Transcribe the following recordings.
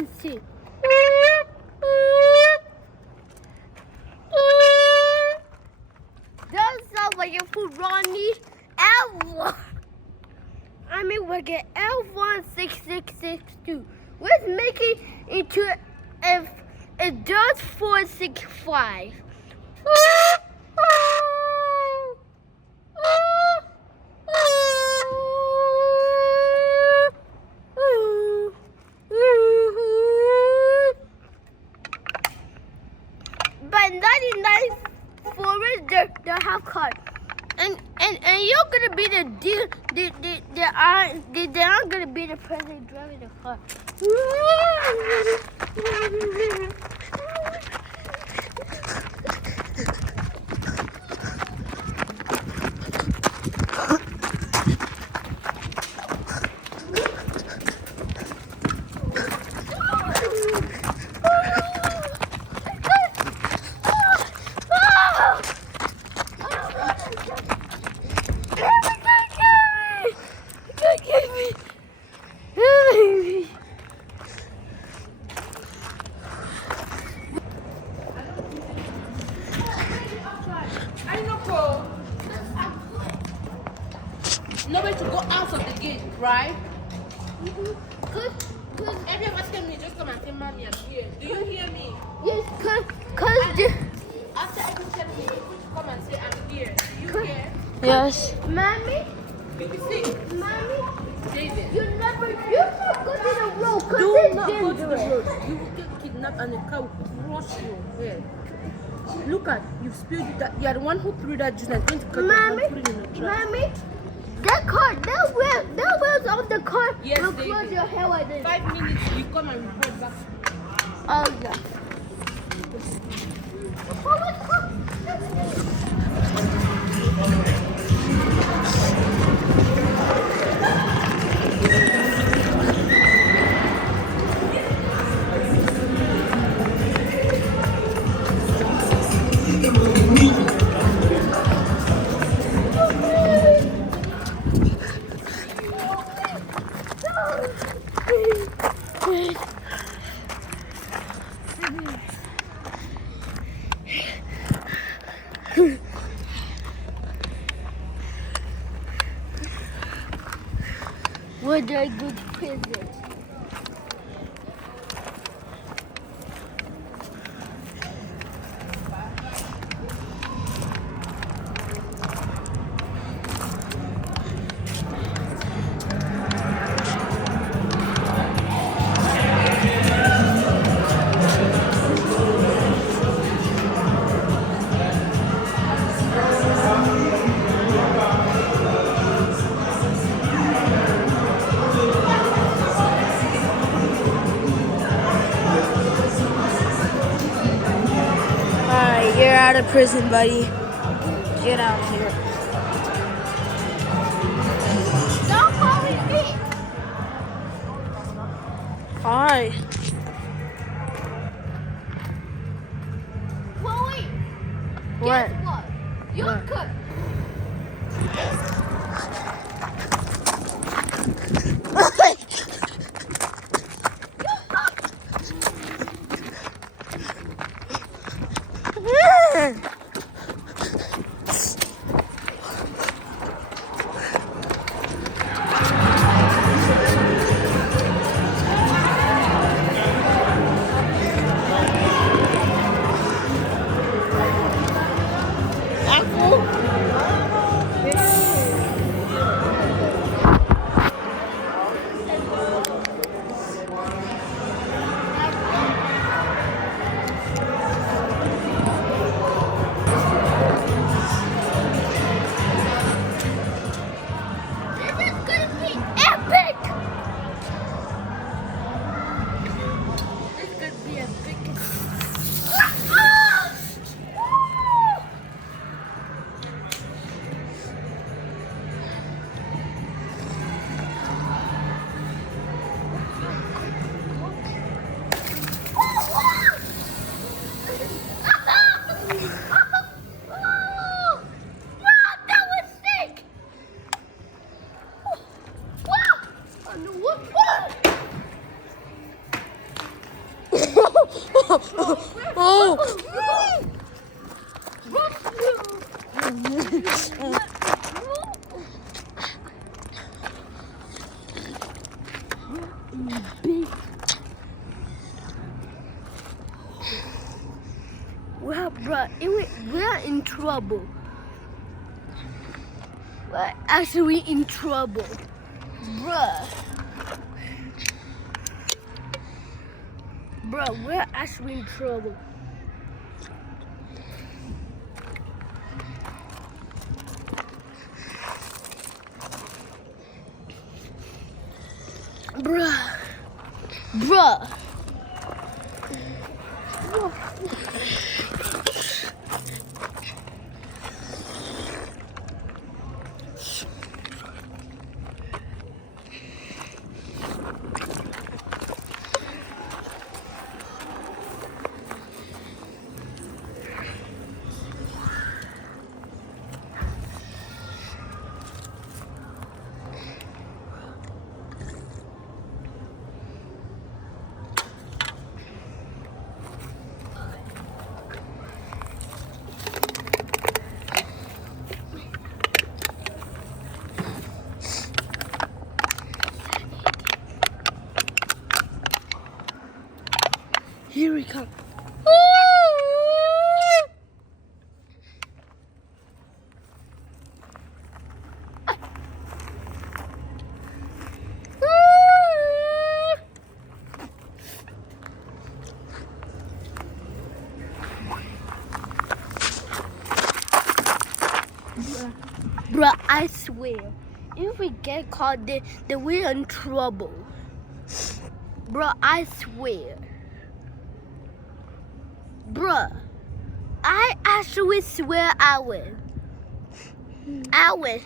can see. That sounds like a Ferrari L1. I mean, we're getting L16662. Let's make it into a Dodge 465. But 99 Forest, they have cars. And you're gonna be they aren't gonna be the person driving the car. Nowhere to go out of the gate, right? Cause Every of us tell me, just come and say, Mommy, I'm here. Do you hear me? yes, After every 10 minutes, you come and say, I'm here. Do you hear? yes, mommy, See, mommy, David, you not go to the road, cause do it's not go to the dangerous. road. You will get kidnapped and the car will crush your head. Look at, you've spilled that. You are the one who threw that juice and going to cut your hand, put it in the trash. Mommy, that car, that wheels of the car Yes, will David. close your hair like this. 5 minutes, you come and report back. Oh yeah. Would I go to prison? Alright, you're out of prison, buddy. Get out here. Don't follow me. Alright. Chloe, What? guess what? You're What? cooked. Well, bruh, we're in trouble. We're actually in trouble. Bruh. Bruh, we're actually in trouble. Bruh. Bruh. Here we come. Bruh, I swear, if we get caught, then we're in trouble. Bruh, I swear. Bruh, I actually swear I will. I will.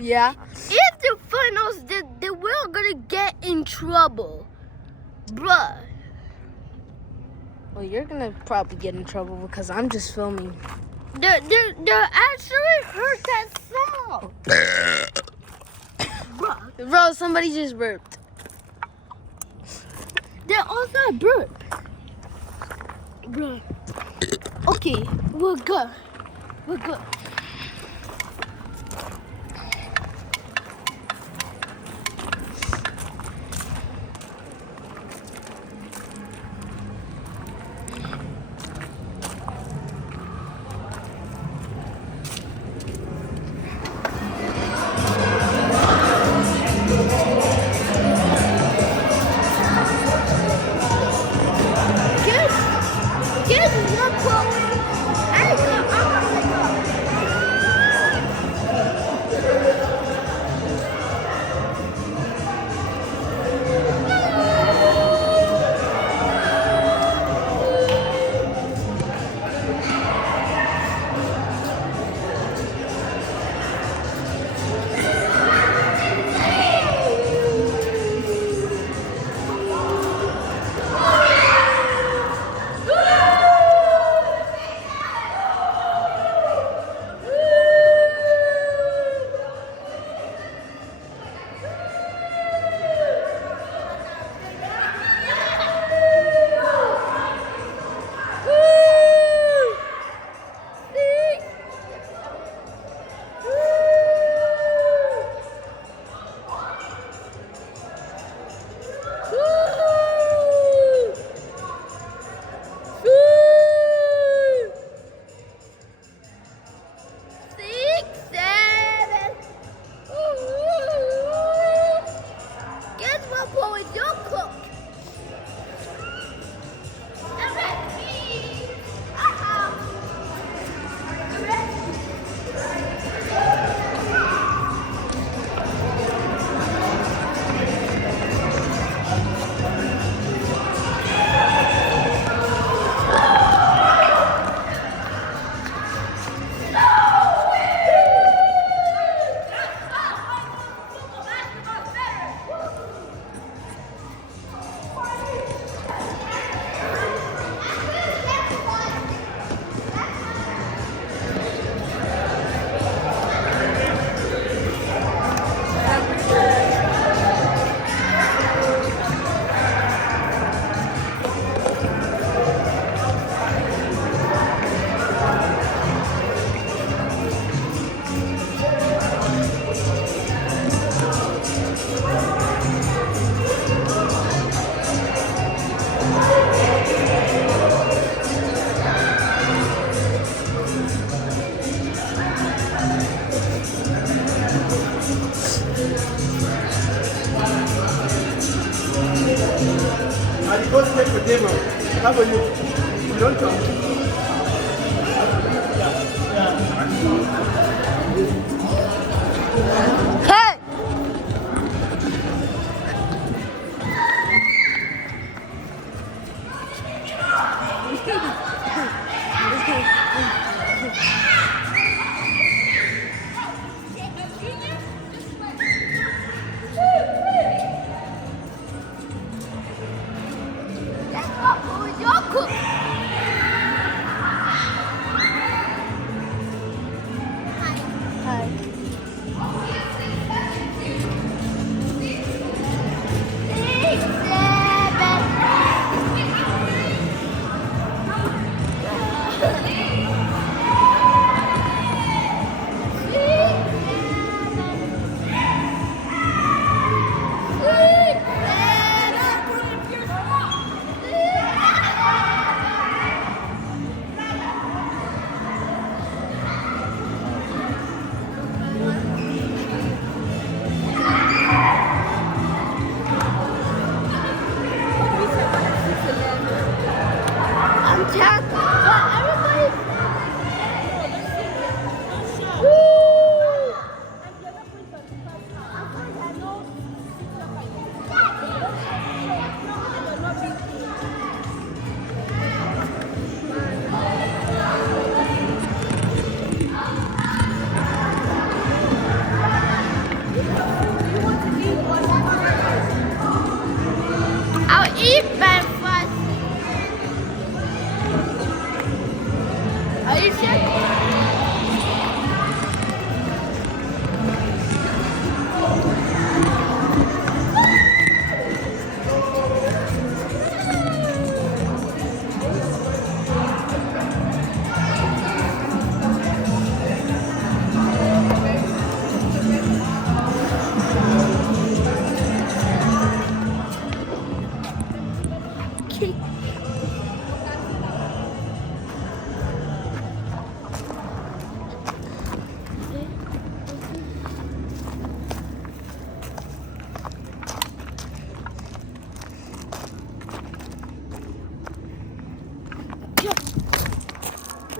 Yeah. If they find us, then we're gonna get in trouble. Bruh. Well, you're gonna probably get in trouble because I'm just filming. They actually heard that sound. Bruh. Bro, somebody just burped. They also a burp. Bruh. Okay, we're good. We're good. Get your phone. I go. How about you? You don't talk. Hey! That's what your cook. Hi. I'm tapped, but everybody's. I'll eat breakfast. Are you sure? Okay.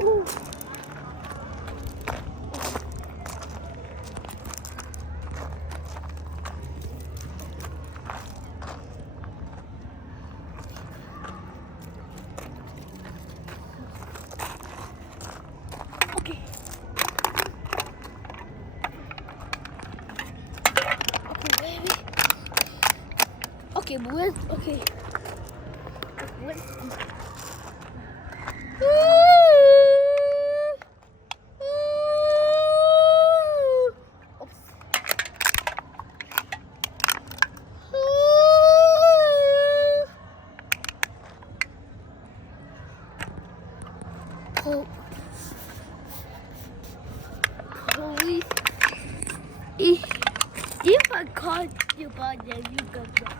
Ooh. Okay. Okay, baby. Okay, but where's okay? Where's Oops. Oh. Police. If I caught you by then you go back.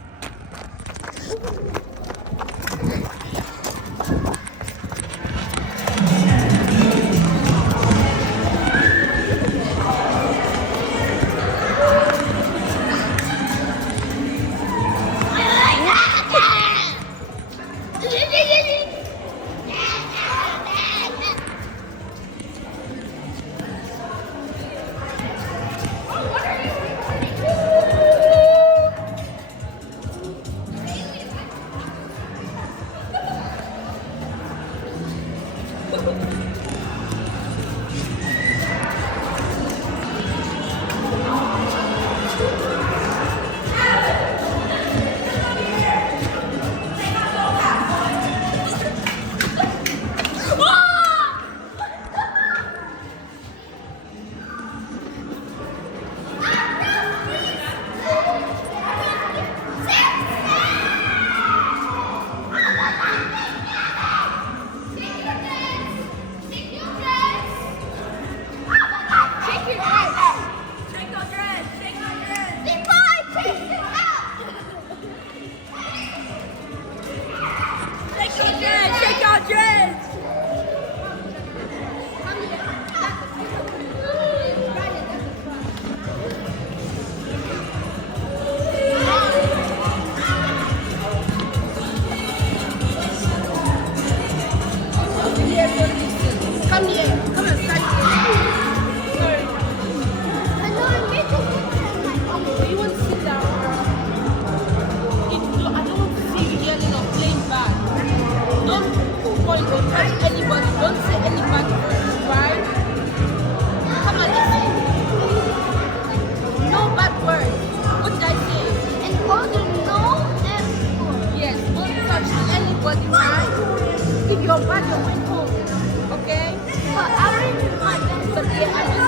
Don't point or touch anybody. Don't say any bad words, right? Come on, listen. No bad words. What did I say? And also no F word. Yes, don't touch anybody, right? If you're bad, you went home. Okay? But I already did my best. But yeah, I'm just